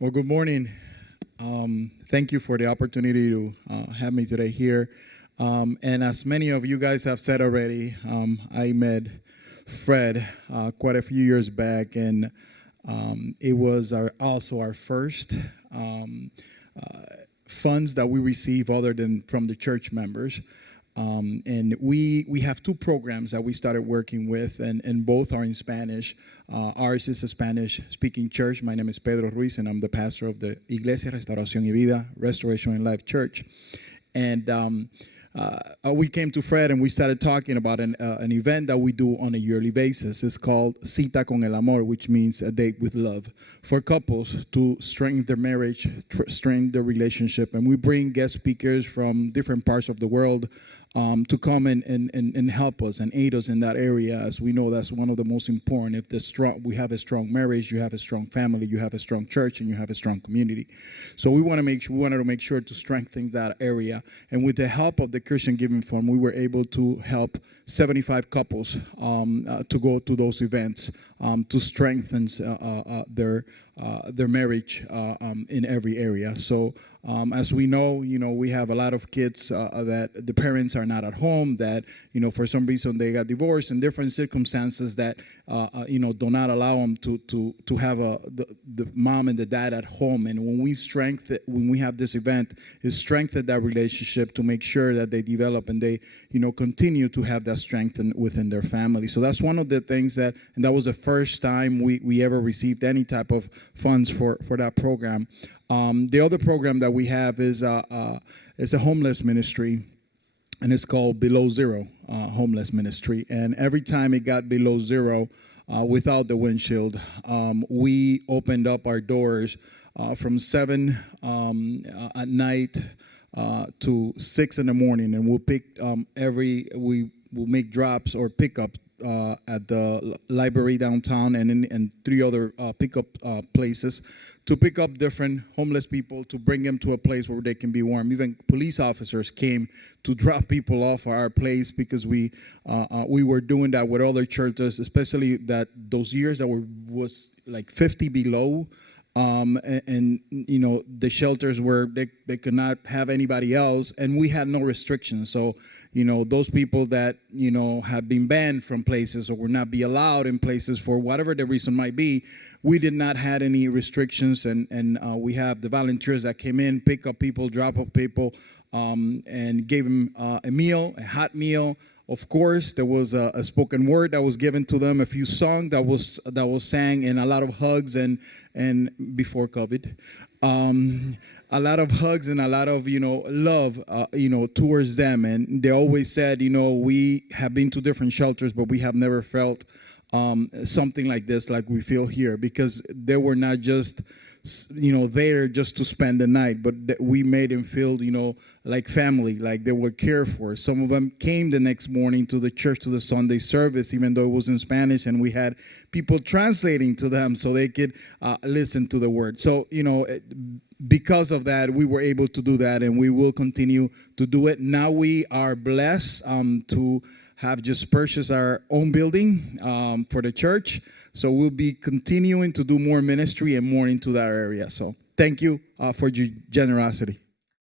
Well, good morning. Thank you for the opportunity to have me today here. And as many of you guys have said already, I met Fred quite a few years back, and it was also our first funds that we receive other than from the church members. And we have two programs that we started working with, and both are in Spanish. Ours is a Spanish-speaking church. My name is Pedro Ruiz, and I'm the pastor of the Iglesia, Restauracion y Vida, Restauracion and Life Church. And we came to Fred and we started talking about an event that we do on a yearly basis. It's called Cita con el Amor, which means a date with love, for couples to strengthen their marriage, strengthen their relationship. And we bring guest speakers from different parts of the world to come and help us and aid us in that area, as we know that's one of the most important. If we have a strong marriage, you have a strong family, you have a strong church, and you have a strong community. So we wanted to make sure to strengthen that area. And with the help of the Christian Giving Fund, we were able to help 75 couples to go to those events to strengthen their marriage in every area. So as we know, we have a lot of kids that the parents are not at home, that, for some reason they got divorced in different circumstances that, do not allow them to have the mom and the dad at home. And when we have this event, it strengthens that relationship to make sure that they develop and they, continue to have that strength within their family. So that's one of the things and that was the first time we ever received any type of funds for that program. The other program that we have is a homeless ministry, and it's called Below Zero Homeless Ministry. And every time it got below zero, without the windshield, we opened up our doors from 7 at night to 6 in the morning, and we'll make drops or pickup at the library downtown and 3 other pickup places to pick up different homeless people, to bring them to a place where they can be warm. Even police officers came to drop people off at our place because we were doing that with other churches, especially that those years that was like 50 below. And the shelters where they could not have anybody else, and we had no restrictions. So, those people that, have been banned from places or would not be allowed in places for whatever the reason might be, we did not have any restrictions. And we have the volunteers that came in, pick up people, drop off people, and gave them a meal, a hot meal. Of course, there was a spoken word that was given to them, a few songs that was sang, and a lot of hugs and before COVID, a lot of hugs and a lot of love towards them. And they always said, we have been to different shelters, but we have never felt something like this, like we feel here, because they were not just there just to spend the night, but we made them feel, like family, like they were cared for. Some of them came the next morning to the church, to the Sunday service, even though it was in Spanish, and we had people translating to them so they could listen to the word. So, because of that, we were able to do that, and we will continue to do it. Now we are blessed to have just purchased our own building for the church. So we'll be continuing to do more ministry and more into that area. So thank you for your generosity.